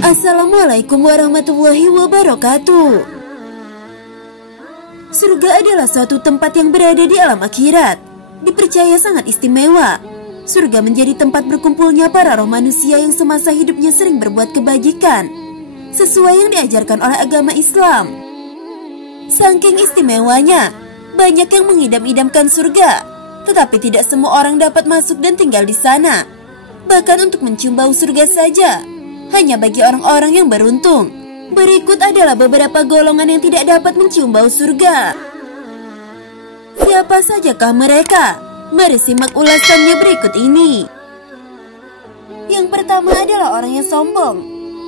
Assalamualaikum warahmatullahi wabarakatuh. Surga adalah suatu tempat yang berada di alam akhirat. Dipercaya sangat istimewa. Surga menjadi tempat berkumpulnya para roh manusia yang semasa hidupnya sering berbuat kebajikan, sesuai yang diajarkan oleh agama Islam. Saking istimewanya, banyak yang mengidam-idamkan surga, tetapi tidak semua orang dapat masuk dan tinggal di sana. Bahkan untuk mencium bau surga saja hanya bagi orang-orang yang beruntung. Berikut adalah beberapa golongan yang tidak dapat mencium bau surga. Siapa sajakah mereka? Mari simak ulasannya berikut ini. Yang pertama adalah orang yang sombong.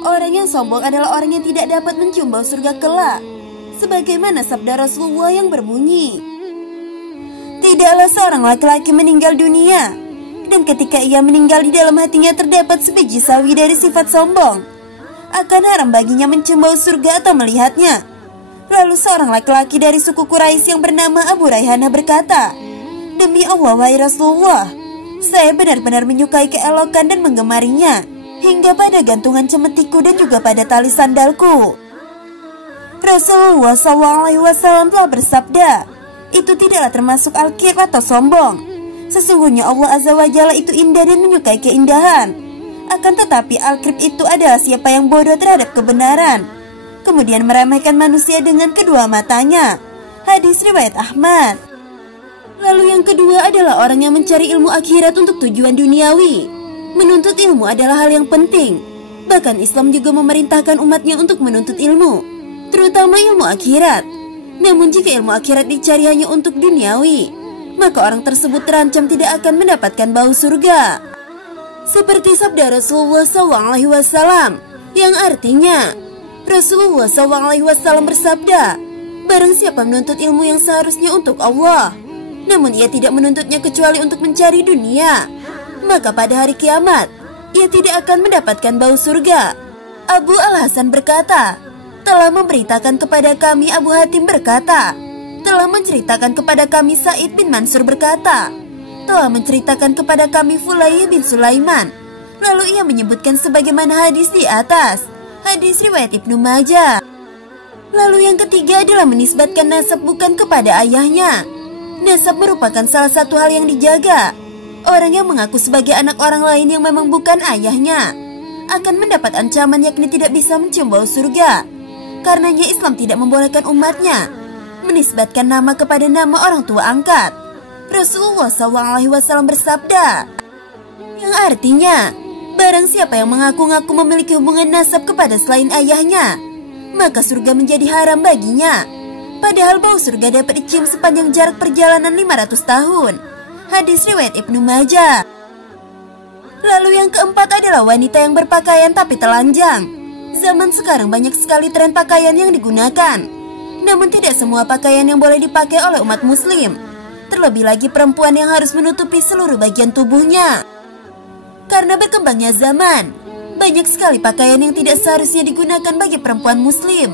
Orang yang sombong adalah orang yang tidak dapat mencium bau surga kelak, sebagaimana sabda Rasulullah yang berbunyi, tidaklah seorang laki-laki meninggal dunia, dan ketika ia meninggal di dalam hatinya terdapat sebiji sawi dari sifat sombong, akan haram baginya mencium bau surga atau melihatnya. Lalu seorang laki-laki dari suku Quraisy yang bernama Abu Raihanah berkata, demi Allah wahai Rasulullah, saya benar-benar menyukai keelokan dan menggemarinya, hingga pada gantungan cemetiku dan juga pada tali sandalku. Rasulullah SAW telah bersabda, itu tidaklah termasuk al-kibr atau sombong. Sesungguhnya Allah Azza wa Jalla itu indah dan menyukai keindahan. Akan tetapi al-kibr itu adalah siapa yang bodoh terhadap kebenaran, kemudian meremehkan manusia dengan kedua matanya. Hadis riwayat Ahmad. Lalu yang kedua adalah orang yang mencari ilmu akhirat untuk tujuan duniawi. Menuntut ilmu adalah hal yang penting. Bahkan Islam juga memerintahkan umatnya untuk menuntut ilmu, terutama ilmu akhirat. Namun jika ilmu akhirat dicari hanya untuk duniawi, maka orang tersebut terancam tidak akan mendapatkan bau surga. Seperti sabda Rasulullah SAW, yang artinya Rasulullah SAW bersabda, barang siapa menuntut ilmu yang seharusnya untuk Allah, namun ia tidak menuntutnya kecuali untuk mencari dunia, maka pada hari kiamat ia tidak akan mendapatkan bau surga. Abu Al-Hasan berkata, telah memberitakan kepada kami Abu Hatim berkata, telah menceritakan kepada kami Sa'id bin Mansur berkata, telah menceritakan kepada kami Fulayh bin Sulaiman. Lalu ia menyebutkan sebagaimana hadis di atas. Hadis riwayat Ibnu Majah. Lalu yang ketiga adalah menisbatkan nasab bukan kepada ayahnya. Nasab merupakan salah satu hal yang dijaga. Orang yang mengaku sebagai anak orang lain yang memang bukan ayahnya akan mendapat ancaman, yakni tidak bisa mencium bau surga. Karenanya Islam tidak membolehkan umatnya menisbatkan nama kepada nama orang tua angkat. Rasulullah SAW bersabda, yang artinya, barang siapa yang mengaku-ngaku memiliki hubungan nasab kepada selain ayahnya, maka surga menjadi haram baginya. Padahal bau surga dapat dicium sepanjang jarak perjalanan 500 tahun. Hadis riwayat Ibnu Majah. Lalu yang keempat adalah wanita yang berpakaian tapi telanjang. Zaman sekarang banyak sekali tren pakaian yang digunakan, namun tidak semua pakaian yang boleh dipakai oleh umat muslim. Terlebih lagi perempuan yang harus menutupi seluruh bagian tubuhnya. Karena berkembangnya zaman, banyak sekali pakaian yang tidak seharusnya digunakan bagi perempuan muslim.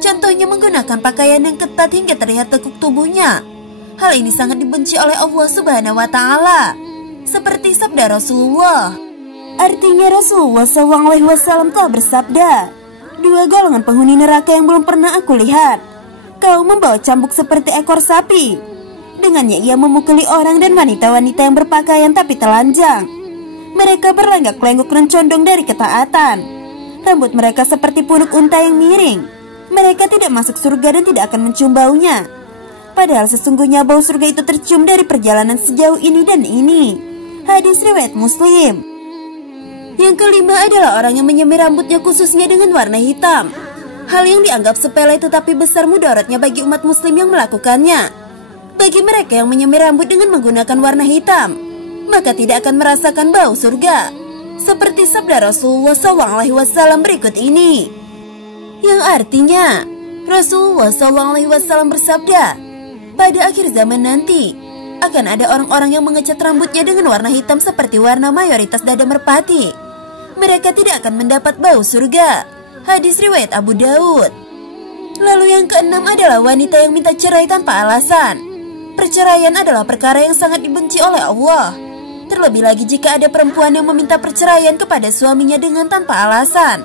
Contohnya menggunakan pakaian yang ketat hingga terlihat tekuk tubuhnya. Hal ini sangat dibenci oleh Allah Subhanahu wa Ta'ala. Seperti sabda Rasulullah. Artinya Rasulullah SAW telah bersabda, dua golongan penghuni neraka yang belum pernah aku lihat. Kau membawa cambuk seperti ekor sapi. Dengannya ia memukuli orang dan wanita-wanita yang berpakaian tapi telanjang. Mereka berlenggak-lenggok dan condong dari ketaatan. Rambut mereka seperti punuk unta yang miring. Mereka tidak masuk surga dan tidak akan mencium baunya. Padahal sesungguhnya bau surga itu tercium dari perjalanan sejauh ini dan ini. Hadis riwayat Muslim. Yang kelima adalah orang yang menyemir rambutnya khususnya dengan warna hitam. Hal yang dianggap sepele tetapi besar mudaratnya bagi umat muslim yang melakukannya. Bagi mereka yang menyemir rambut dengan menggunakan warna hitam, maka tidak akan merasakan bau surga. Seperti sabda Rasulullah SAW berikut ini, yang artinya Rasulullah SAW bersabda, pada akhir zaman nanti akan ada orang-orang yang mengecat rambutnya dengan warna hitam seperti warna mayoritas dada merpati. Mereka tidak akan mendapat bau surga. Hadis riwayat Abu Daud. Lalu yang keenam adalah wanita yang minta cerai tanpa alasan. Perceraian adalah perkara yang sangat dibenci oleh Allah. Terlebih lagi jika ada perempuan yang meminta perceraian kepada suaminya dengan tanpa alasan.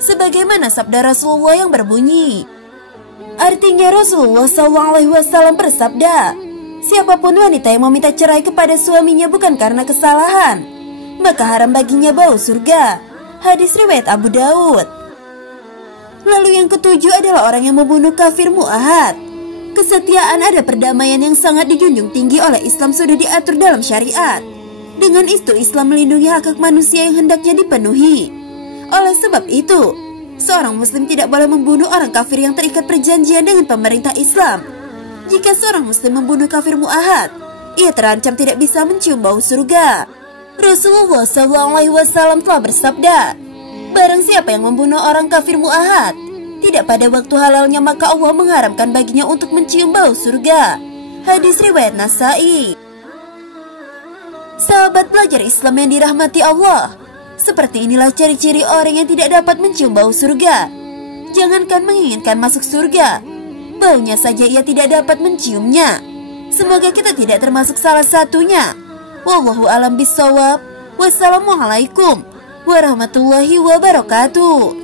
sebagaimana sabda Rasulullah yang berbunyi. Artinya Rasulullah SAW bersabda, siapapun wanita yang meminta cerai kepada suaminya bukan karena kesalahan, maka haram baginya bau surga. Hadis riwayat Abu Daud. Lalu yang ketujuh adalah orang yang membunuh kafir mu'ahad. Kesetiaan ada perdamaian yang sangat dijunjung tinggi oleh Islam sudah diatur dalam syariat. Dengan itu Islam melindungi hak manusia yang hendaknya dipenuhi. Oleh sebab itu, seorang muslim tidak boleh membunuh orang kafir yang terikat perjanjian dengan pemerintah Islam. Jika seorang muslim membunuh kafir mu'ahad, ia terancam tidak bisa mencium bau surga. Rasulullah SAW telah bersabda, barang siapa yang membunuh orang kafir mu'ahad, tidak pada waktu halalnya, maka Allah mengharamkan baginya untuk mencium bau surga. Hadis riwayat Nasai. Sahabat pelajar Islam yang dirahmati Allah, seperti inilah ciri-ciri orang yang tidak dapat mencium bau surga. Jangankan menginginkan masuk surga, baunya saja ia tidak dapat menciumnya. Semoga kita tidak termasuk salah satunya. Wallahu a'lam bishawab. Wassalamualaikum warahmatullahi wabarakatuh.